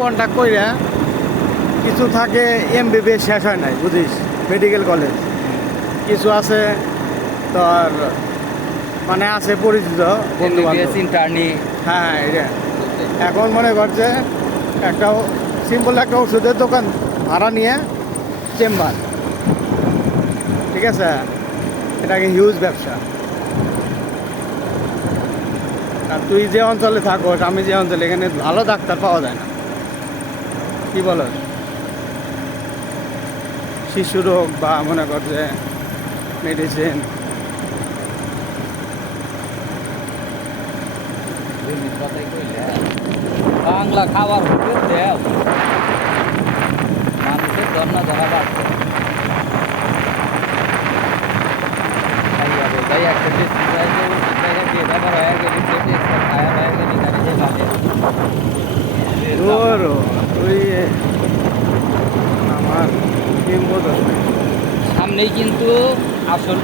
Contact কইরা কিছু থাকে এমবিবিএস শেষ হয় নাই বুঝিস? মেডিকেল কলেজ কিছু আছে তোর মানে আছে পরিচিত বন্ধু ইন্টার্নি হ্যাঁ এটা এখন মনে করছে একটা সিম্পল একটা ওষুধের দোকান ভাড়া নিয়ে চেম্বার। ঠিক আছে? এটাকে হিউজ ব্যবসা। আর তুই যে অঞ্চলে থাকোস আমি যে অঞ্চলে এখানে ভালো ডাক্তার পাওয়া যায় না। কি বলো? শিশু রোগ বা মনে কর যে মেডিসিন বাংলা খাবার মানুষের ধর্ণা ধরা বাড়ছে তাই হবে তাই একটা বেশি যায় যে ওষুধ খাইলে যে ব্যাপার হয়ে গেলি পেটে একটা খায়া হয়ে গেলি তাহলে যে বাদে তোর তুই আমার কিনবো তো সামনেই কিন্তু আসল